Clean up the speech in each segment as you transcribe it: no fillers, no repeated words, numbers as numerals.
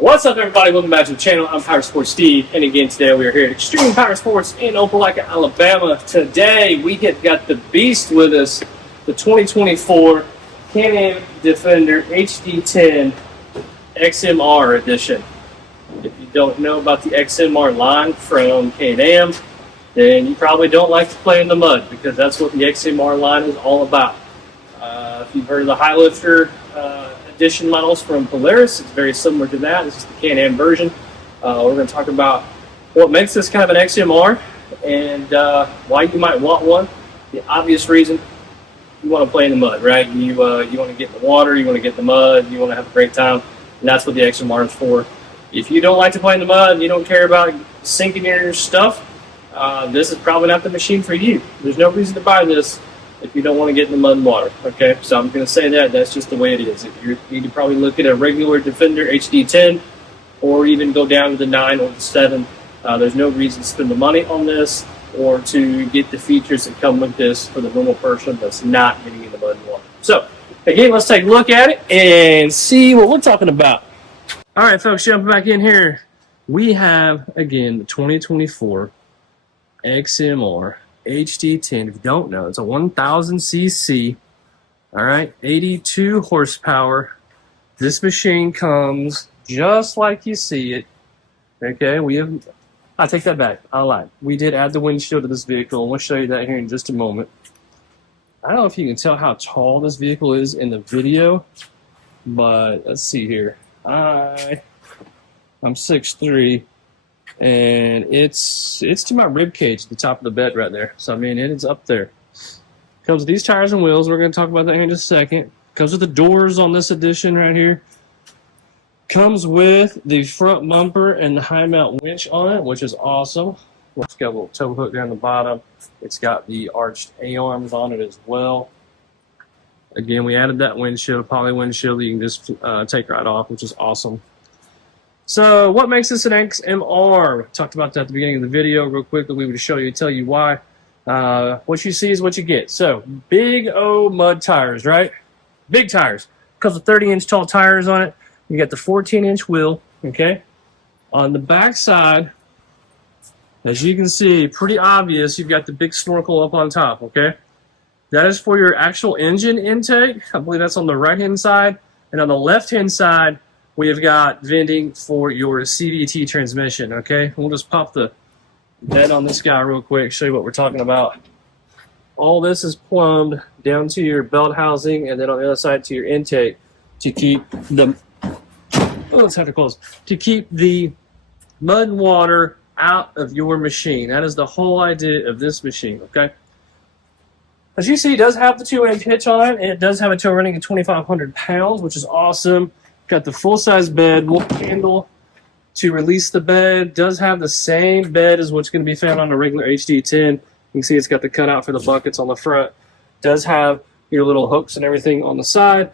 What's up, everybody? Welcome back to the channel. I'm Power Sports Steve, and again today we are here at Extreme Power Sports in Opelika, Alabama. Today we have got the beast with us, the 2024 Can-Am Defender HD10 XMR edition. If you don't know about the XMR line from Can-Am, then you probably don't like to play in the mud, because that's what the XMR line is all about. If you've heard of the Highlifter edition models from Polaris, it's very similar to that. This is the Can-Am version. We're going to talk about what makes this kind of an XMR and why you might want one. The obvious reason, you want to play in the mud, right? You want to get in the water, you want to get in the mud, you want to have a great time, and that's what the XMR is for. If you don't like to play in the mud and you don't care about sinking your stuff, this is probably not the machine for you. There's no reason to buy this if you don't want to get in the mud and water, okay? So I'm going to say that's just the way it is. If you need to probably look at a regular Defender HD10 or even go down to the 9 or the 7, there's no reason to spend the money on this or to get the features that come with this for the normal person that's not getting in the mud and water. So, again, let's take a look at it and see what we're talking about. All right, folks, jumping back in here. We have, again, the 2024 XMR HD10. If you don't know, it's a 1000cc, all right, 82 horsepower. This machine comes just like you see it. Okay, I take that back, I lied. We did add the windshield to this vehicle, and we'll show you that here in just a moment. I don't know if you can tell how tall this vehicle is in the video, but let's see here. I'm 6'3", and it's to my rib cage at the top of the bed right there. So I mean, it is up there. Comes with these tires and wheels. We're going to talk about that here in just a second. Comes with the doors on this edition right here. Comes with the front bumper and the high mount winch on it, which is awesome. It's got a little tow hook down the bottom. It's got the arched A-arms on it as well. Again, we added that windshield, poly windshield that you can just take right off, which is awesome. So what makes this an XMR? Talked about that at the beginning of the video real quickly. We would show you, tell you why. What you see is what you get. So big old mud tires, right? Big tires. Comes with 30-inch tall tires on it. You got the 14-inch wheel, okay? On the back side, as you can see, pretty obvious, you've got the big snorkel up on top, okay? That is for your actual engine intake. I believe that's on the right-hand side. And on the left-hand side, we have got venting for your CVT transmission, okay? We'll just pop the bed on this guy real quick, show you what we're talking about. All this is plumbed down to your belt housing, and then on the other side to your intake to keep the to keep the mud and water out of your machine. That is the whole idea of this machine, okay? As you see, it does have the 2-inch hitch on it, and it does have a tow rating of 2,500 pounds, which is awesome. Got the full-size bed, wolf handle to release the bed. Does have the same bed as what's going to be found on a regular HD10. You can see it's got the cutout for the buckets on the front. Does have your little hooks and everything on the side.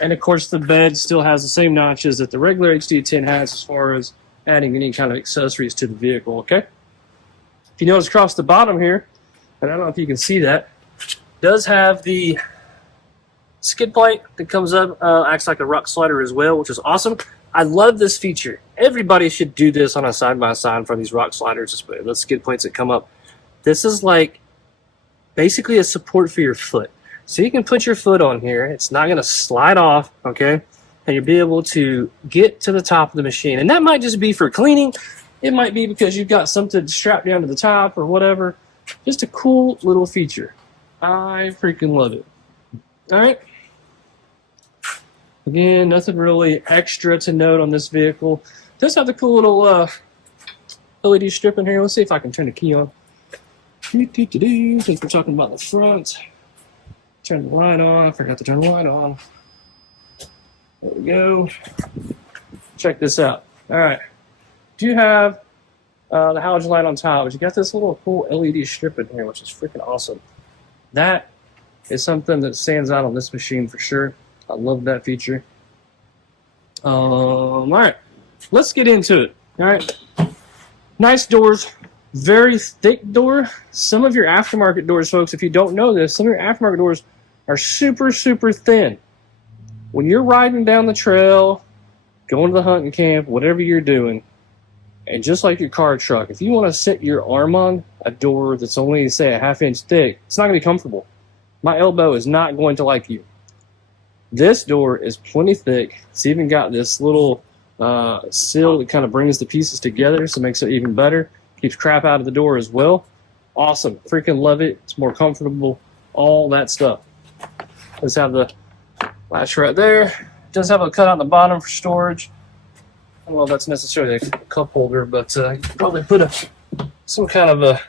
And, of course, the bed still has the same notches that the regular HD10 has as far as adding any kind of accessories to the vehicle, okay? If you notice across the bottom here, and I don't know if you can see that, does have the skid plate that comes up, acts like a rock slider as well, which is awesome. I love this feature. Everybody should do this on a side-by-side for these rock sliders, those skid plates that come up. This is like basically a support for your foot. So you can put your foot on here. It's not going to slide off, okay? And you'll be able to get to the top of the machine. And that might just be for cleaning. It might be because you've got something strapped down to the top or whatever. Just a cool little feature. I freaking love it. All right. Again, nothing really extra to note on this vehicle. It does have the cool little LED strip in here. Let's see if I can turn the key on. Since we're talking about the front. Turn the light on. I forgot to turn the light on. There we go. Check this out. All right. Do you have the halogen light on top? But you got this little cool LED strip in here, which is freaking awesome. That is something that stands out on this machine for sure. I love that feature. All right, let's get into it. All right, nice doors, very thick door. Some of your aftermarket doors, folks, if you don't know this, some of your aftermarket doors are super, super thin. When you're riding down the trail, going to the hunting camp, whatever you're doing, and just like your car or truck, if you want to sit your arm on a door that's only, say, a half-inch thick, it's not going to be comfortable. My elbow is not going to like you. This door is plenty thick. It's even got this little seal that kind of brings the pieces together, so it makes it even better. Keeps crap out of the door as well. Awesome. Freaking love it. It's more comfortable. All that stuff. Let's have the latch right there. It does have a cutout on the bottom for storage. I don't know if that's necessarily a cup holder, but you can probably put some kind of a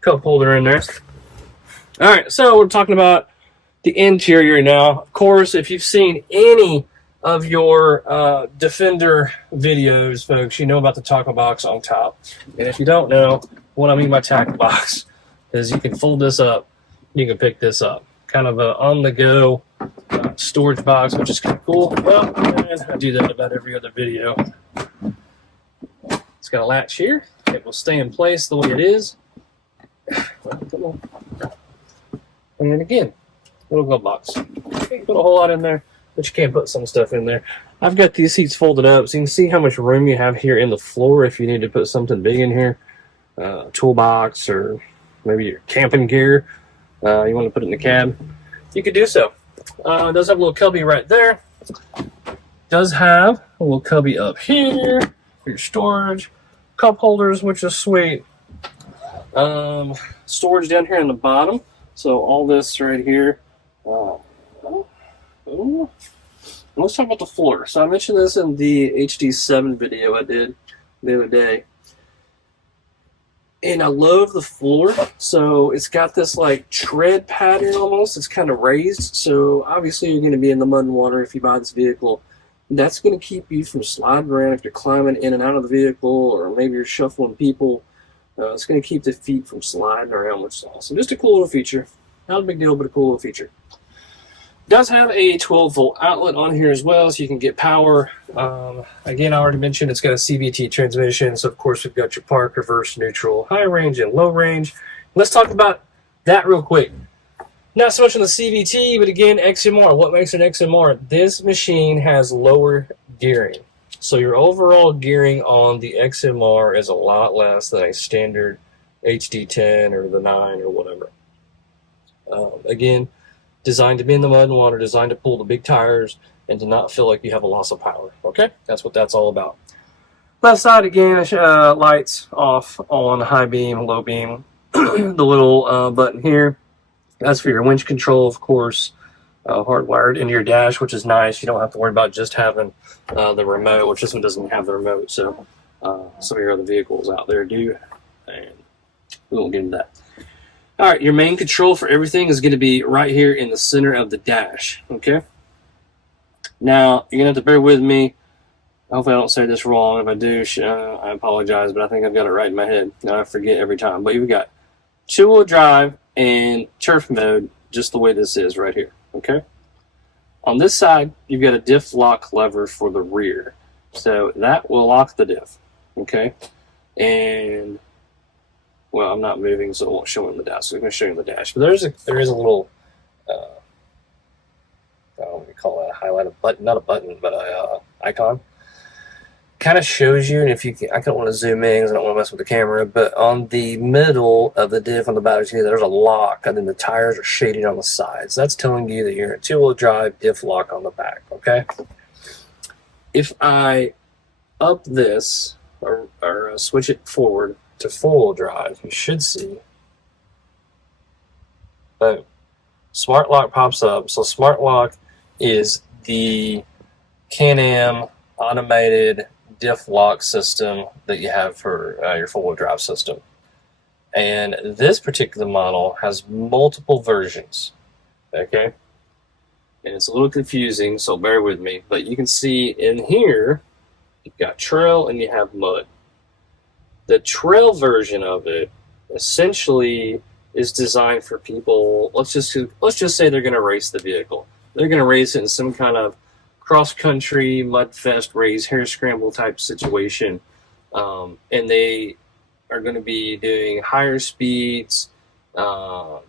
cup holder in there. All right, so we're talking about the interior now. Of course, if you've seen any of your Defender videos, folks, you know about the tackle box on top. And if you don't know, what I mean by tackle box is you can fold this up, you can pick this up. Kind of a on-the-go storage box, which is kind of cool. Well, I do that about every other video. It's got a latch here. It will stay in place the way it is. Come on. And then again, little glove box. You can put a whole lot in there, but you can't put some stuff in there. I've got these seats folded up, so you can see how much room you have here in the floor if you need to put something big in here. Toolbox or maybe your camping gear. You want to put it in the cab, you could do so. It does have a little cubby right there. Does have a little cubby up here for your storage. Cup holders, which is sweet. Storage down here in the bottom. So all this right here. Let's talk about the floor. So I mentioned this in the HD7 video I did the other day. And I love the floor. So it's got this like tread pattern almost. It's kind of raised. So obviously you're going to be in the mud and water if you buy this vehicle. That's going to keep you from sliding around if you're climbing in and out of the vehicle, or maybe you're shuffling people. It's going to keep the feet from sliding around, which is awesome. Just a cool little feature. Not a big deal, but a cool little feature. Does have a 12-volt outlet on here as well, so you can get power. Again, I already mentioned it's got a CVT transmission, so of course we've got your park, reverse, neutral, high range, and low range. Let's talk about that real quick. Not so much on the CVT, but again, XMR. What makes an XMR? This machine has lower gearing. So your overall gearing on the XMR is a lot less than a standard HD10 or the 9 or whatever. Again, designed to be in the mud and water, designed to pull the big tires and to not feel like you have a loss of power. Okay? That's what that's all about. Left side, again, lights off on high beam, low beam. The little button here. That's for your winch control, of course. Hardwired into your dash, which is nice. You don't have to worry about just having the remote, which this one doesn't have the remote. So some of your other vehicles out there do. And we won't get into that. All right, your main control for everything is going to be right here in the center of the dash, okay? Now, you're going to have to bear with me. Hopefully I don't say this wrong. If I do, I apologize, but I think I've got it right in my head. I forget every time. But you've got two-wheel drive and turf mode, just the way this is right here, okay? On this side, you've got a diff lock lever for the rear. So that will lock the diff, okay? And... well, I'm not moving, so it won't show in the dash. So I'm going to show you in the dash. But there is a little, I don't know what you call that, a highlight, button, not a button, but a icon. Kind of shows you, and if you can, I don't want to zoom in because I don't want to mess with the camera, but on the middle of the diff on the battery, there's a lock, and then the tires are shaded on the sides. That's telling you that you're in a two-wheel drive diff lock on the back, okay? If I up this or switch it forward to four-wheel drive, you should see, boom, Smart Lock pops up. So Smart Lock is the Can-Am automated diff lock system that you have for your four-wheel drive system. And this particular model has multiple versions, okay? And it's a little confusing, so bear with me. But you can see in here, you've got trail and you have mud. The trail version of it essentially is designed for people. Let's just say they're going to race the vehicle. They're going to race it in some kind of cross-country mud-fest race, hair scramble type situation, and they are going to be doing higher speeds,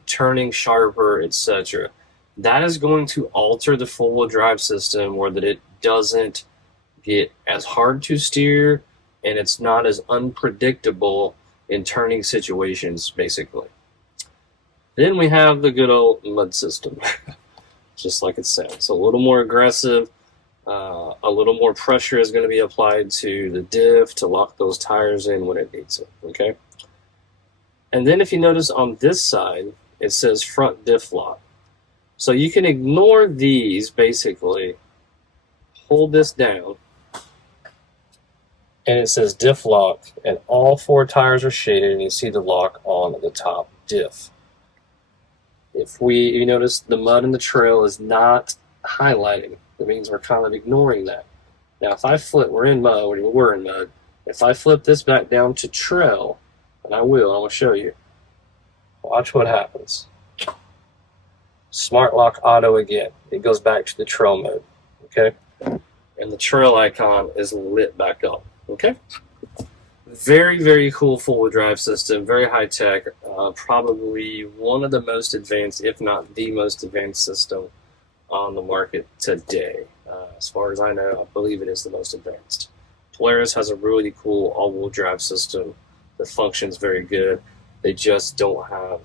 turning sharper, etc. That is going to alter the four-wheel drive system, where that it doesn't get as hard to steer, and it's not as unpredictable in turning situations, basically. Then we have the good old mud system, just like it sounds. A little more aggressive, a little more pressure is going to be applied to the diff to lock those tires in when it needs it, okay? And then if you notice on this side, it says front diff lock. So you can ignore these, basically. Hold this down, and it says diff lock, and all 4 tires are shaded, and you see the lock on the top diff. If you notice the mud in the trail is not highlighting, that means we're kind of ignoring that. Now, if I flip, we're in mud. If I flip this back down to trail, and I'm going to show you. Watch what happens. Smart lock auto again. It goes back to the trail mode, okay? And the trail icon is lit back up, okay? Very, very cool four-wheel drive system, very high-tech, probably one of the most advanced, if not the most advanced system on the market today. As far as I know, I believe it is the most advanced. Polaris has a really cool all-wheel drive system. The function's very good. They just don't have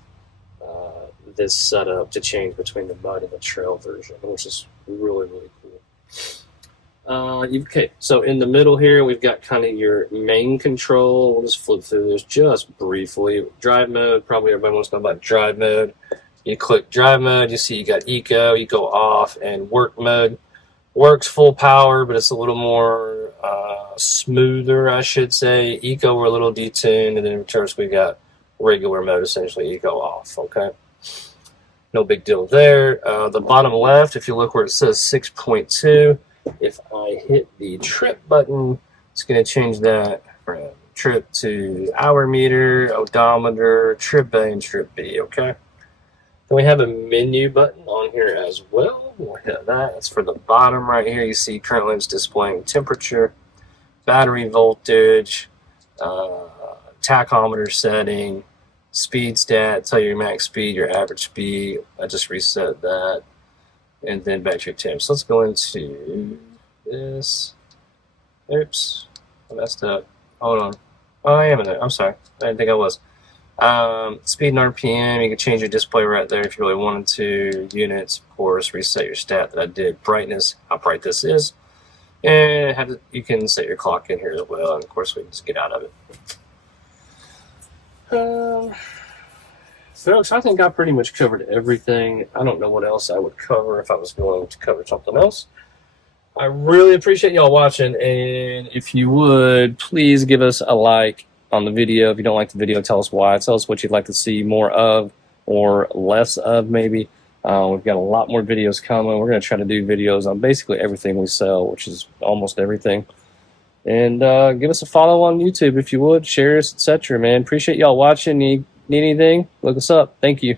this setup to change between the mud and the trail version, which is really, really cool. Okay, so in the middle here, we've got kind of your main control. We'll just flip through this just briefly. Drive mode, probably everybody wants to know about drive mode. You click drive mode, you see you got eco, you go off, and work mode. Works full power, but it's a little more smoother, I should say. Eco, we're a little detuned, and then in reverse, we got regular mode, essentially eco off, okay? No big deal there. The bottom left, if you look where it says 6.2, if I hit the trip button, it's going to change that from trip to hour meter, odometer, trip A and trip B, okay? Then we have a menu button on here as well. We'll hit that. That's for the bottom right here. You see currently it's displaying temperature, battery voltage, tachometer setting, speed stat, tell you your max speed, your average speed. I just reset that. And then back to your temps. So let's go into this. Oops, I messed up. Hold on. Oh, I am in there. I'm sorry. I didn't think I was. Speed and RPM, you can change your display right there if you really wanted to. Units, of course, reset your stat that I did. Brightness, how bright this is. And you can set your clock in here as well. And of course, we can just get out of it. Folks, I think I pretty much covered everything. I don't know what else I would cover if I was going to cover something else. I really appreciate y'all watching, and if you would, please give us a like on the video. If you don't like the video, tell us why. Tell us what you'd like to see more of or less of, maybe. We've got a lot more videos coming. We're going to try to do videos on basically everything we sell, which is almost everything. And give us a follow on YouTube if you would. Share us, etc., man. Appreciate y'all watching. Need anything? Look us up. Thank you.